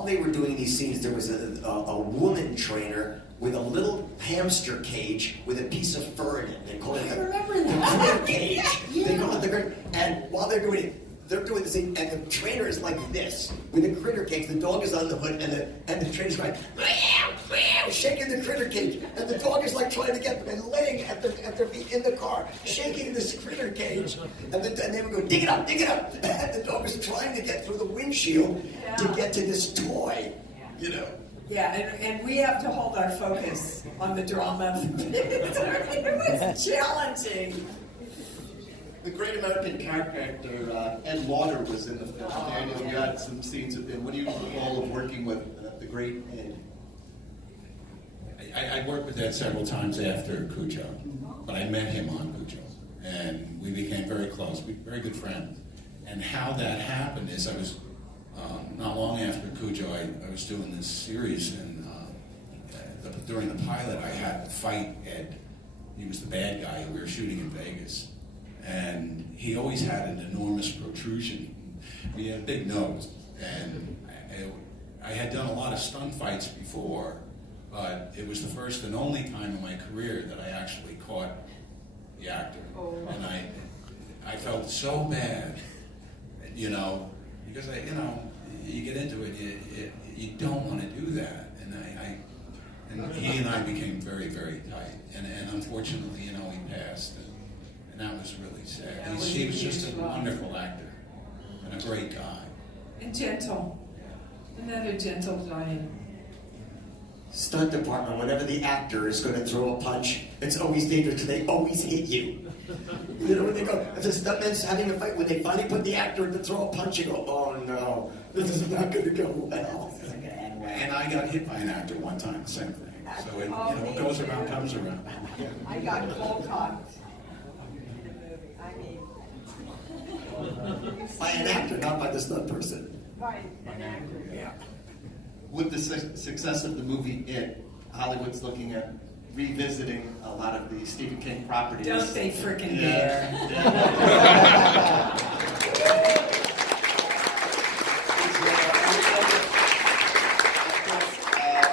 while they were doing these scenes, there was a woman trainer with a little hamster cage with a piece of fur in it. They call it the critter cage. Yeah. They call it the critter. And while they're doing it, they're doing the scene, and the trainer is like this with the critter cage. The dog is on the hood, and the trainer's like meow, meow, shaking the critter cage, and the dog is like trying to get them and laying at their feet in the car, shaking this critter cage. And they would go, dig it up, dig it up. And the dog was trying to get through the windshield to get to this toy, you know. Yeah, and we have to hold our focus on the drama. It was challenging. The great American character, Ed Lauder, was in the film. Daniel, you had some scenes with him. What do you recall of working with the great Ed? I worked with Ed several times after Cujo, but I met him on Cujo, and we became very close, very good friends. And how that happened is I was, not long after Cujo, I was doing this series, and during the pilot I had to fight Ed. He was the bad guy, we were shooting in Vegas. And he always had an enormous protrusion. He had a big nose. And I had done a lot of stunt fights before, but it was the first and only time in my career that I actually caught the actor. Oh. And I felt so bad, you know, because you get into it, you don't want to do that. And he and I became very, very tight. And unfortunately, you know, he passed. And that was really sad. Yeah, He was just a wonderful actor and a great guy. And gentle. Another gentle giant. Stunt department, whenever the actor is going to throw a punch, it's always dangerous because they always hit you. You know, when they go, if the stuntman's having a fight, when they finally put the actor to throw a punch, you go, oh no, this is not going to go well. And I got hit by an actor one time, the same thing. So it, what goes around comes around. I got cold cocked. By an actor, not by the stunt person. By an actor. Yeah. With the success of the movie It, Hollywood's looking at revisiting a lot of the Stephen King properties. Don't they frickin' dare.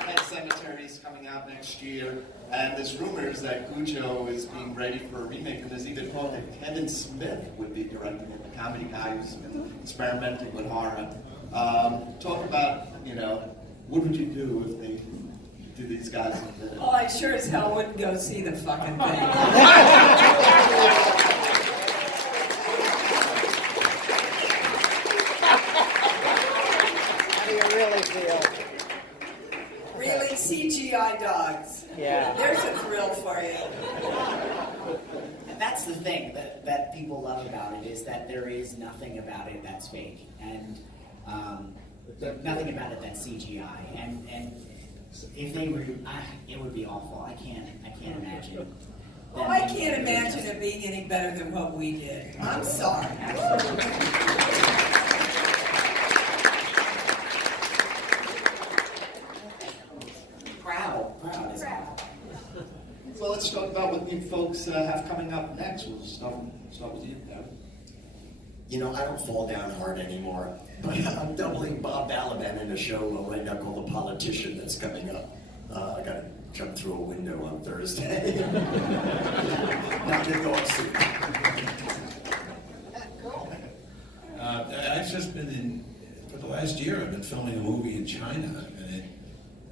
Pet Cemetery's coming out next year, and there's rumors that Cujo is being ready for a remake, and there's even talk that Kevin Smith would be directing it, the comedy guy who's been experimenting with horror. Talk about, you know, what would you do if they do these guys? Well, I sure as hell wouldn't go see the fucking thing. How do you really feel? Really, CGI dogs. Yeah. There's a thrill for you. And that's the thing that people love about it, is that there is nothing about it that's fake, and nothing about it that's CGI. And if they were, it would be awful. I can't imagine. Oh, I can't imagine it being any better than what we did. I'm sorry. Proud as hell. Well, let's talk about what you folks have coming up next. We'll start with you, Deb. You know, I don't fall down hard anymore, but I'm doubling Bob Balaban in a show right now called The Politician that's coming up. I got to jump through a window on Thursday. Not the dog suit. I've just been for the last year, I've been filming a movie in China, and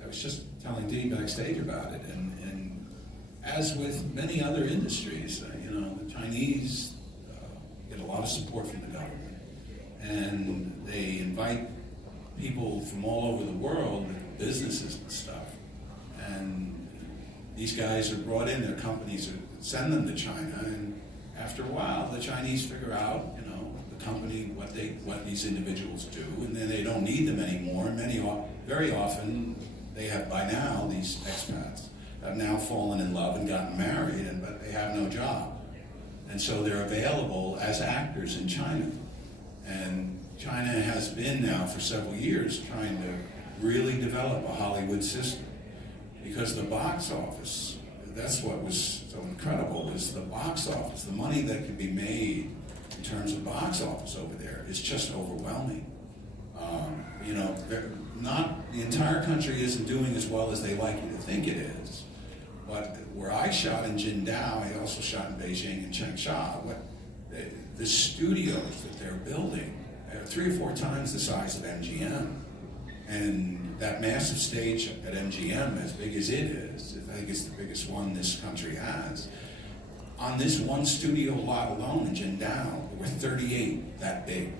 I was just telling Dee backstage about it, and as with many other industries, you know, the Chinese get a lot of support from the government, and they invite people from all over the world, businesses and stuff, and these guys are brought in, their companies send them to China, and after a while, the Chinese figure out, you know, the company, what these individuals do, and then they don't need them anymore, and very often, they have by now, these expats, have now fallen in love and gotten married, but they have no job. And so they're available as actors in China. And China has been now for several years trying to really develop a Hollywood system. Because the box office, that's what was so incredible, was the box office. The money that can be made in terms of box office over there is just overwhelming. You know, not the entire country isn't doing as well as they like you to think it is. But where I shot in Jindao, I also shot in Beijing and Changsha. The studios that they're building are 3 or 4 times the size of MGM. And that massive stage at MGM, as big as it is, I think it's the biggest one this country has. On this one studio lot alone in Jindao, there were 38 that big.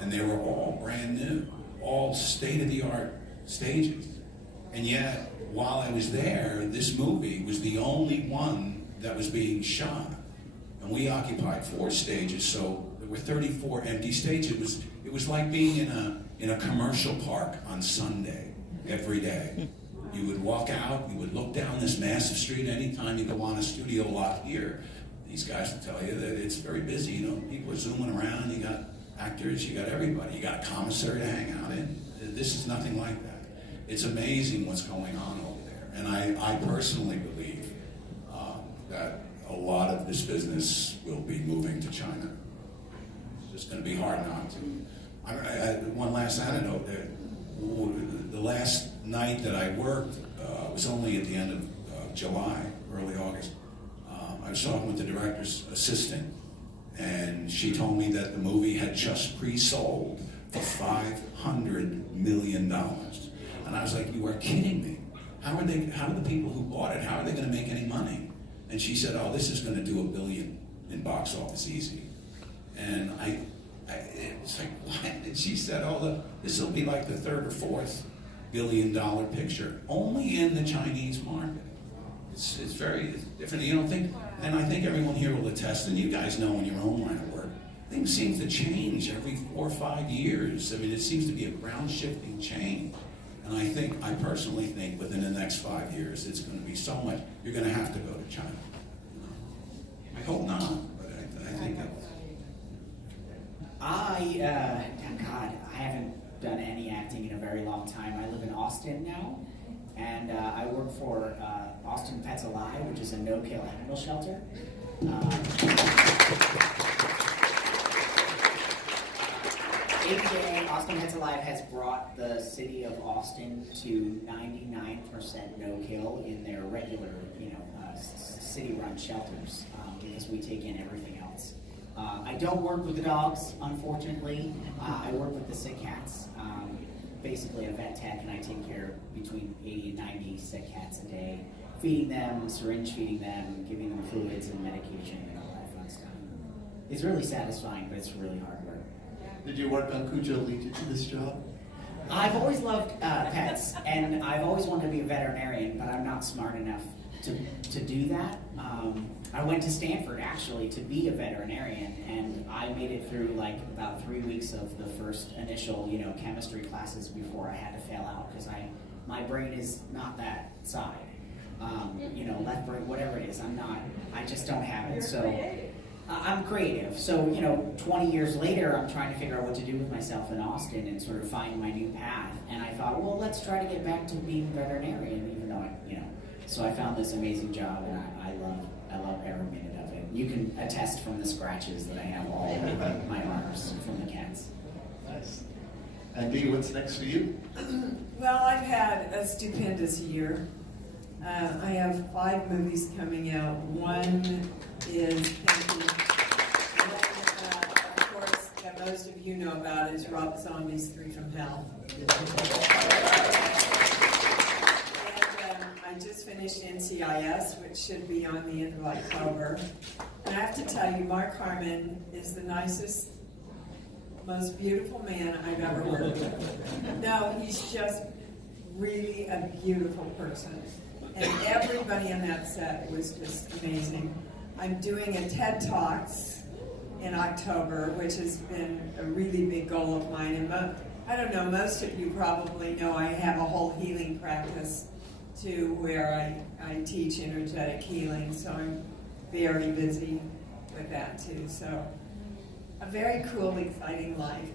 And they were all brand new, all state-of-the-art stages. And yet, while I was there, this movie was the only one that was being shot. And we occupied 4 stages, so there were 34 empty stages. It was like being in a commercial park on Sunday, every day. You would walk out, you would look down this massive street anytime you go on a studio lot here. These guys will tell you that it's very busy, you know, people are zooming around, you got actors, you got everybody, you got a commissary to hang out in. This is nothing like that. It's amazing what's going on over there. And I personally believe that a lot of this business will be moving to China. It's just going to be hard not to. One last anecdote there. The last night that I worked was only at the end of July, early August. I was talking with the director's assistant, and she told me that the movie had just pre-sold for $500 million. And I was like, you are kidding me. How are the people who bought it, how are they going to make any money? And she said, oh, this is going to do $1 billion in box office easy. And it's like, what? And she said, oh, this will be like the 3rd or 4th billion-dollar picture, only in the Chinese market. It's very different. You don't think, and I think everyone here will attest, and you guys know in your own line of work, things seem to change every 4 or 5 years. I mean, it seems to be a ground-shifting change. And I personally think within the next 5 years, it's going to be so much, you're going to have to go to China. I hope not, but I think that. God, I haven't done any acting in a very long time. I live in Austin now, and I work for Austin Pets Alive, which is a no-kill animal shelter. APA, Austin Pets Alive, has brought the city of Austin to 99% no-kill in their regular, city-run shelters, because we take in everything else. I don't work with the dogs, unfortunately. I work with the sick cats. Basically, a vet tech, and I take care of between 80 and 90 sick cats a day, feeding them, syringe feeding them, giving them fluids and medication and all that fun stuff. It's really satisfying, but it's really hard work. Did your work on Cujo lead you to this job? I've always loved pets, and I've always wanted to be a veterinarian, but I'm not smart enough to do that. I went to Stanford, actually, to be a veterinarian, and I made it through like about 3 weeks of the first initial, chemistry classes before I had to fail out, because my brain is not that side. Left brain, whatever it is, I just don't have it. So I'm creative. So, 20 years later, I'm trying to figure out what to do with myself in Austin and sort of find my new path. And I thought, well, let's try to get back to being a veterinarian, even though so I found this amazing job, and I love every minute of it. You can attest from the scratches that I have all over my arms from the cats. Nice. And Dee, what's next for you? Well, I've had a stupendous year. I have 5 movies coming out. One is Pinky. And then, of course, that most of you know about is Rob Zombie's 3 from Hell. I just finished NCIS, which should be on the end of October. And I have to tell you, Mark Harmon is the nicest, most beautiful man I've ever worked with. No, he's just really a beautiful person. And everybody on that set was just amazing. I'm doing a TED Talks in October, which has been a really big goal of mine. And I don't know, most of you probably know I have a whole healing practice too, where I teach energetic healing, so I'm very busy with that too. So a very cool, exciting life.